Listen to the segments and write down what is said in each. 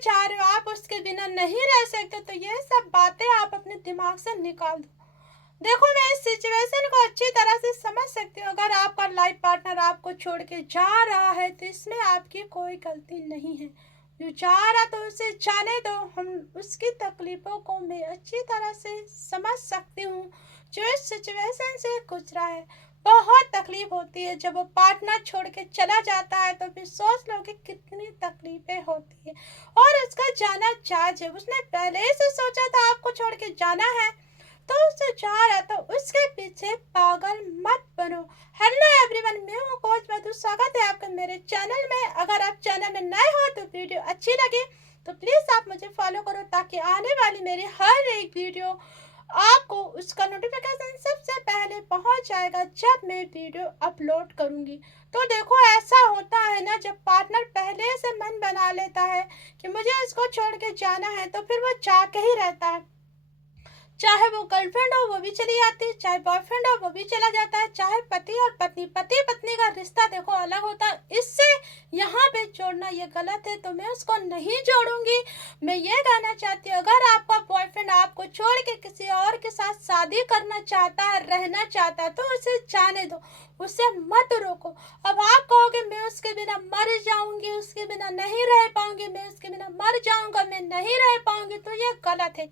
चाह रहे हो, आप उसके बिना नहीं रह सकते, तो ये सब बातें आप अपने दिमाग से निकाल दो। देखो, मैं इस सिचुएशन को अच्छी तरह से समझ सकती हूँ। अगर आपका लाइफ पार्टनर आपको छोड़ के जा रहा है तो इसमें आपकी कोई गलती नहीं है। जो जा रहा तो उसे जाने दो। हम उसकी तकलीफों को मैं अच्छी तरह से समझ सकती हूँ, जो इस सिचुएशन से गुजरा है। बहुत तकलीफ होती है जब वो पार्टनर छोड़ के चला जाता है, तो फिर सोच लो कि कितनी तकलीफें होती है। और उसका जाना जायज है, उसने पहले ही से सोचा था आपको छोड़ के जाना है, तो उसे जा रहा, तो उसके पीछे पागल मत बनो। हेलो एवरीवन, मैं हूँ कोच मधु। स्वागत है आपका मेरे चैनल में। अगर आप चैनल में नए हो तो वीडियो अच्छी लगी तो प्लीज आप मुझे फॉलो करो, ताकि आने वाली मेरी हर एक वीडियो आपको उसका नोटिफिकेशन सबसे पहले पहुंच जाएगा जब मैं वीडियो अपलोड करूंगी। तो देखो, ऐसा होता है ना, जब पार्टनर पहले से मन बना लेता है कि मुझे इसको छोड़ के जाना है, तो फिर वो जाके ही रहता है। चाहे वो गर्लफ्रेंड हो वो भी चली जाती है, चाहे बॉयफ्रेंड हो वो भी चला जाता है, चाहे पति और पत्नी, पति पत्नी का रिश्ता देखो अलग होता है। इससे यहाँ पे जोड़ना ये गलत है, तो मैं उसको नहीं जोड़ूंगी। मैं ये कहना चाहती हूँ, अगर आपका बॉयफ्रेंड आपको छोड़ के किसी और के साथ शादी करना चाहता है, रहना चाहता है, तो उसे जाने दो, उसे मत रोको। अब आप कहोगे मैं उसके बिना मर जाऊंगी, उसके बिना नहीं रह पाऊंगी, मैं उसके बिना मर जाऊंगा, मैं नहीं रह पाऊंगी, तो ये गलत है।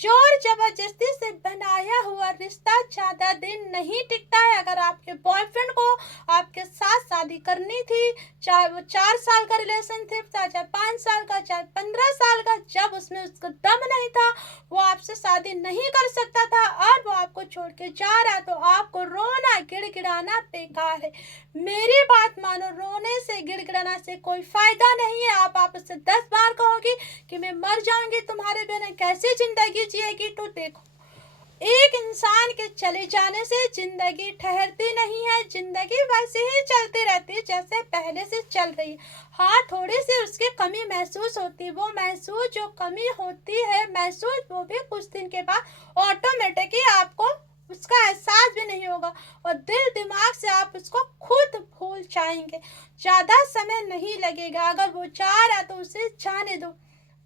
जोर जबरदस्ती से बनाया हुआ रिश्ता ज्यादा दिन नहीं टिकता है। अगर आपके बॉयफ्रेंड को आपके साथ शादी करनी थी, चाहे वो 4 साल का रिलेशनशिप था, चाहे 5 साल का, चाहे 15 साल का, जब उसमें उसका दम नहीं था, वो आपसे शादी नहीं कर सकता था, और वो आपको छोड़ के जा रहा, तो आपको रोना गिड़गिड़ाना बेकार है। मेरी बात मानो, रोने से गिड़गिड़ाना से कोई फायदा नहीं है। आप उससे 10 बार कहोगी कि मैं मर जाऊंगी तुम्हारे बिना, कैसी जिंदगी जिएगी? तो देखो, एक इंसान के चले जाने से जिंदगी ठहरती नहीं है। जिंदगी वैसे ही चलती रहती है जैसे पहले से चल रही है। हाँ, थोड़ी सी उसकी कमी महसूस होती है, वो महसूस जो कमी होती है महसूस, वो भी कुछ दिन के बाद ऑटोमेटिकली आपको उसका एहसास भी नहीं होगा, और दिल दिमाग से आप उसको खुद भूल जाएंगे। ज्यादा समय नहीं लगेगा। अगर वो जा रहा तो उसे जाने दो,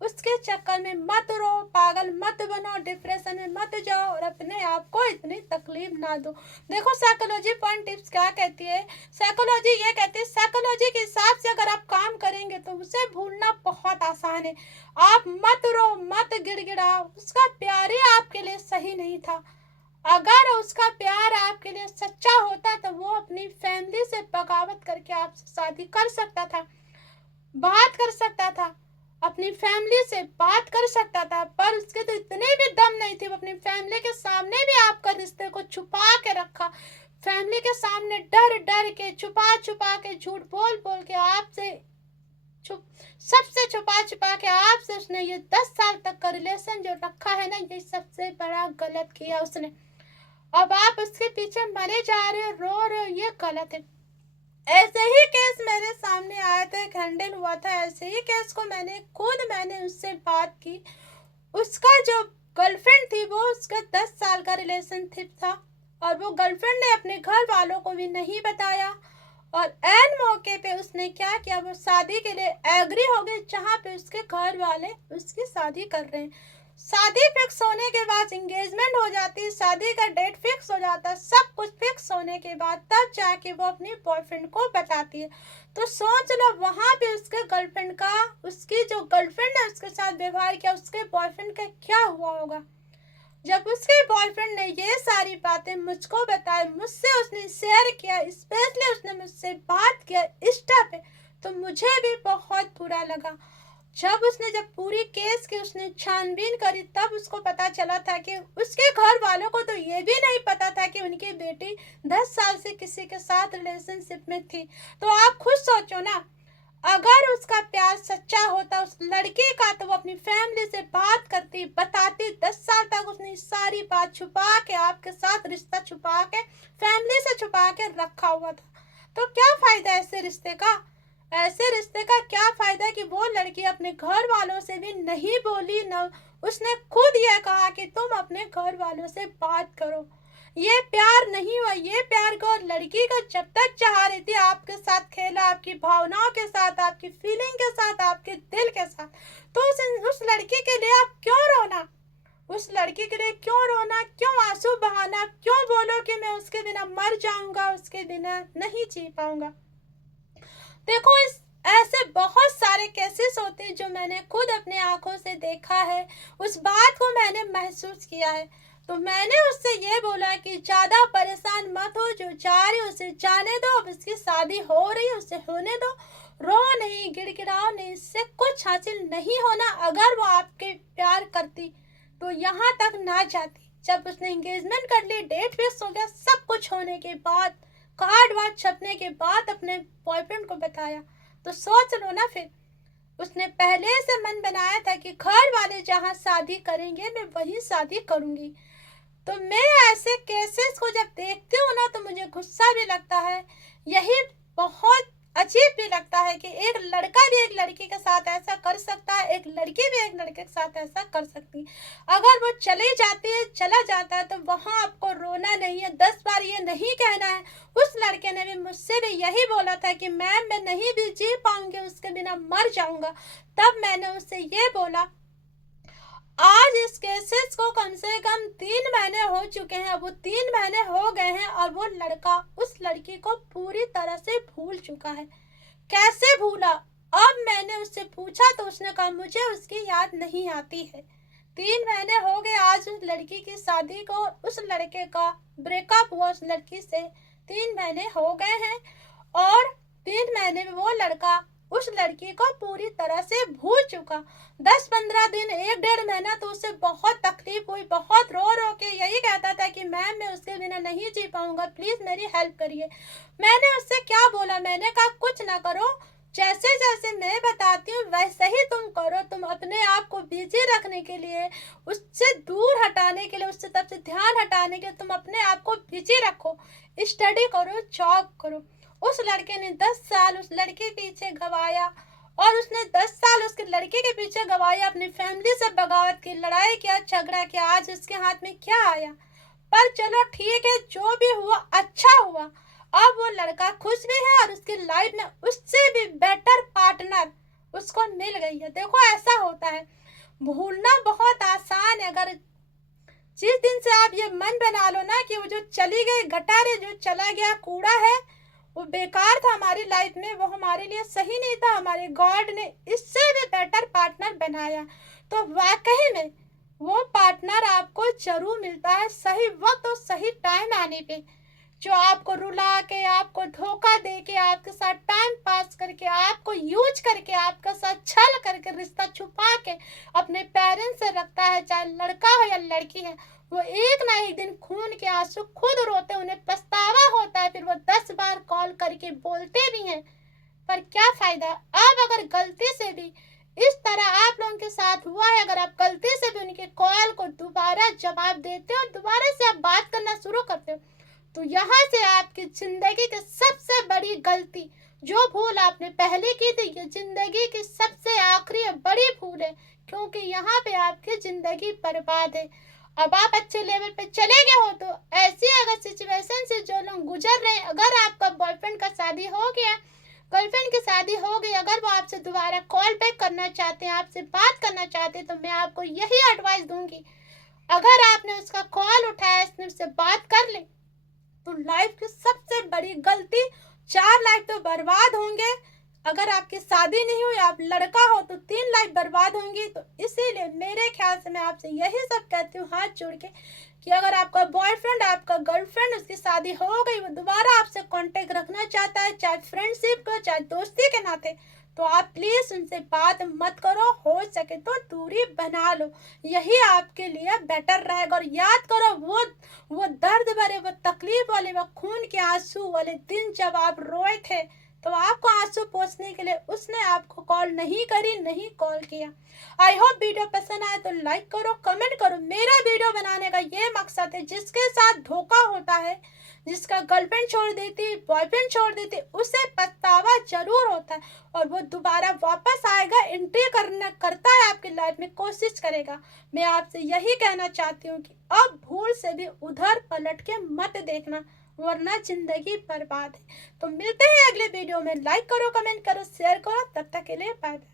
उसके चक्कर में मत रो, पागल मत बनो, डिप्रेशन में मत जाओ, और अपने आप को इतनी तकलीफ ना दो। देखो, साइकोलॉजी पॉइंट टिप्स क्या कहती है? साइकोलॉजी ये कहती है, साइकोलॉजी के हिसाब से अगर आप काम करेंगे तो उसे भूलना बहुत आसान है। आप मत रो, मत गिड़गिड़ाओ, उसका प्यार ही आपके लिए सही नहीं था। अगर उसका प्यार आपके लिए सच्चा होता तो वो अपनी फैमिली से बगावत करके आपसे शादी कर सकता था, बात कर सकता था, अपनी फैमिली से बात कर सकता था, पर उसके तो इतने भी दम नहीं थे। वो अपनी फैमिली के सामने भी आपका रिश्ते को छुपा के रखा, फैमिली के सामने डर डर के, छुपा छुपा के, झूठ बोल बोल के, आपसे छुप सबसे छुपा छुपा के आपसे उसने ये 10 साल तक का रिलेशन जो रखा है ना, ये सबसे बड़ा गलत किया उसने। अब आप उसके पीछे मरे जा रहे हो, रो रहे हो, ये गलत है। ऐसे ही केस मेरे सामने आया था, एक हैंडल हुआ था। ऐसे ही केस को मैंने उससे बात की। उसका जो गर्लफ्रेंड थी, वो उसका 10 साल का रिलेशनशिप था, और वो गर्लफ्रेंड ने अपने घर वालों को भी नहीं बताया, और एन मौके पे उसने क्या किया, वो शादी के लिए एग्री हो गई, जहाँ पे उसके घर वाले उसकी शादी कर रहे हैं। शादी फिक्स होने के बाद एंगेजमेंट हो जाती है, शादी का डेट फिक्स हो जाता है, सब कुछ फिक्स होने के बाद तब जाके वो अपनी बॉयफ्रेंड को बताती है। तो सोच लो, वहां पे उसके गर्लफ्रेंड का, उसकी जो गर्लफ्रेंड है उसके साथ व्यवहार किया, उसके बॉयफ्रेंड का क्या हुआ होगा? जब उसके बॉयफ्रेंड ने ये सारी बातें मुझको बताई, मुझसे उसने शेयर किया, स्पेशली उसने मुझसे बात किया इंस्टा पे, तो मुझे भी बहुत बुरा लगा। जब पूरी केस की उसने छानबीन करी, तब उसको पता चला था कि उसके घर वालों को तो ये भी नहीं पता था कि उनकी बेटी 10 साल से किसी के साथ रिलेशनशिप में थी। तो आप खुद सोचो ना, अगर उसका प्यार सच्चा होता उस लड़की का, तो वो अपनी फैमिली से बात करती, बताती। 10 साल तक उसने सारी बात छुपा के, आपके साथ रिश्ता छुपा के, फैमिली से छुपा के रखा हुआ था। तो क्या फायदा ऐसे रिश्ते का? ऐसे रिश्ते का क्या फायदा कि वो लड़की अपने घर वालों से भी नहीं बोली, न उसने खुद यह कहा कि तुम अपने घर वालों से बात करो। ये प्यार नहीं हुआ। ये प्यार को लड़की को जब तक चाह रही थी, आपके साथ खेला, आपकी भावनाओं के साथ, आपकी फीलिंग के साथ, आपके दिल के साथ, लड़की के लिए आप क्यों रोना? उस लड़की के लिए क्यों रोना, क्यों आंसू बहाना, क्यों बोलो कि मैं उसके बिना मर जाऊंगा, उसके बिना नहीं जी पाऊंगा? देखो, इस ऐसे बहुत सारे केसेस होते हैं जो मैंने खुद अपने आंखों से देखा है, उस बात को मैंने महसूस किया है। तो मैंने उससे ये बोला कि ज़्यादा परेशान मत हो, जो जा रही उसे जाने दो, अब उसकी शादी हो रही है उसे होने दो, रो नहीं, गिड़गिड़ाओ नहीं, इससे कुछ हासिल नहीं होना। अगर वो आपके प्यार करती तो यहाँ तक ना जाती। जब उसने एंगेजमेंट कर ली, डेट फिक्स हो गया, सब कुछ होने के बाद, कार्ड वार्ड छपने के बाद अपने बॉयफ्रेंड को बताया, तो सोच लो ना फिर। उसने पहले से मन बनाया था कि घर वाले जहाँ शादी करेंगे मैं वहीं शादी करूंगी। तो मैं ऐसे केसेस को जब देखती हूँ ना, तो मुझे गुस्सा भी लगता है, यही बहुत अजीब भी लगता है कि एक लड़का भी एक लड़की के साथ ऐसा कर सकता है, एक लड़की भी एक लड़के के साथ ऐसा कर सकती है। अगर वो चली जाती है, चला जाता है, तो वहाँ आपको रोना नहीं है, 10 बार ये नहीं कहना है। उस लड़के ने भी मुझसे भी यही बोला था कि मैम मैं नहीं भी जी पाऊंगी, उसके बिना मर जाऊंगा। तब मैंने उससे ये बोला, आज इस केसेस को कम से कम 3 महीने हो चुके हैं, अब वो 3 महीने हो गए हैं और वो लड़का उस लड़की को पूरी तरह से भूल चुका है। कैसे भूला? अब मैंने उससे पूछा तो उसने कहा मुझे उसकी याद नहीं आती है। 3 महीने हो गए आज उस लड़की की शादी को, उस लड़के का ब्रेकअप हुआ उस लड़की से, 3 महीने हो गए हैं और 3 महीने में वो लड़का उस लड़की को पूरी तरह से भूल चुका। 10-15 दिन, 1-1.5 महीना तो उसे बहुत तकलीफ हुई, बहुत रो रो के यही कहता था कि मैम मैं उसके बिना नहीं जी पाऊंगा, प्लीज मेरी हेल्प करिए। मैंने उससे क्या बोला? मैंने कहा कुछ ना करो, जैसे जैसे मैं बताती हूँ वैसे ही तुम करो। तुम अपने आप को बिजी रखने के लिए, उससे दूर हटाने के लिए, उससे तब से ध्यान हटाने के लिए तुम अपने आप को बिजी रखो, स्टडी करो, जॉब करो। उस लड़के ने 10 साल उस लड़के के पीछे गवाया और उसने 10 साल उसके लड़के के पीछे गवाया, अपनी फैमिली से बगावत की, लड़ाई किया, झगड़ा किया। आज उसके हाथ में क्या आया? पर चलो ठीक है, जो भी हुआ अच्छा हुआ। अब वो लड़का खुश भी है और उसकी लाइफ में उससे भी बेटर पार्टनर उसको मिल गई है। देखो ऐसा होता है, भूलना बहुत आसान है। अगर जिस दिन से आप ये मन बना लो ना कि वो जो चली गई गटार है, जो चला गया कूड़ा है, वो बेकार था हमारी लाइफ में, वो हमारे लिए सही नहीं था, हमारे गॉड ने इससे भी बेटर पार्टनर बनाया। तो वाकई में वो पार्टनर आपको जरूर मिलता है सही वक्त और सही टाइम आने पे, जो आपको रुला के, आपको धोखा दे के, आपके साथ टाइम पास करके, आपको यूज करके, आपके साथ छल करके, रिश्ता छुपा के अपने पेरेंट्स से रखता है, चाहे लड़का हो या लड़की है। वो एक ना एक दिन खून के आंसू खुद रोते, उन्हें पछतावा होता है, फिर वो 10 बार कॉल करके बोलते भी हैं, पर क्या फायदा? अब अगर गलती से भी इस तरह आप लोगों के साथ हुआ है, अगर आप गलती से भी उनके कॉल को दोबारा जवाब देते हो, दोबारा से आप बात करना शुरू करते हो, तो यहाँ से आपकी जिंदगी की सबसे बड़ी गलती, जो भूल आपने पहले की थी, ये जिंदगी की सबसे आखिरी बड़ी भूल है, क्योंकि यहाँ पे आपकी जिंदगी बर्बाद है। अब आप अच्छे लेवल पे चले गए हो, तो ऐसी अगर सिचुएशन से जो लोग गुजर रहे हैं, अगर आपका बॉयफ्रेंड का शादी हो गया, गर्लफ्रेंड की शादी हो गई, अगर वो आपसे दोबारा कॉल बैक करना चाहते हैं, आपसे बात करना चाहते हैं, तो मैं आपको यही एडवाइस दूंगी, अगर आपने उसका कॉल उठाया, इसने उससे बात कर ली, तो लाइफ की सबसे बड़ी गलती, 4 लाइफ तो बर्बाद होंगे। अगर आपकी शादी नहीं हुई, आप लड़का हो, तो 3 लाइफ बर्बाद होंगी। तो इसीलिए मेरे ख्याल से मैं आपसे यही सब कहती हूँ हाथ जोड़ के, कि अगर आपका बॉयफ्रेंड, आपका गर्लफ्रेंड, उसकी शादी हो गई, वो दोबारा आपसे कांटेक्ट रखना चाहता है, चाहे फ्रेंडशिप को, चाहे दोस्ती के नाते, तो आप प्लीज उनसे बात मत करो, हो सके तो दूरी बना लो, यही आपके लिए बेटर रहेगा। और याद करो वो दर्द भरे, वो तकलीफ वाले, वो खून के आंसू वाले दिन जब आप रोए थे, तो आपको आंसू पोंछने के लिए उसने आपको कॉल नहीं करी, नहीं कॉल किया। आई होप वीडियो पसंद आए तो लाइक करो, कमेंट करो। मेरा वीडियो बनाने का ये मकसद है, जिसके साथ धोखा होता है, जिसका गर्लफ्रेंड छोड़ देती, बॉयफ्रेंड छोड़ देती, उसे पछतावा जरूर होता है और वो दोबारा वापस आएगा, एंट्री करता है आपकी लाइफ में, कोशिश करेगा। मैं आपसे यही कहना चाहती हूँ कि अब भूल से भी उधर पलट के मत देखना, वरना जिंदगी बर्बाद है। तो मिलते हैं अगले वीडियो में। लाइक करो, कमेंट करो, शेयर करो। तब तक के लिए बाय बाय।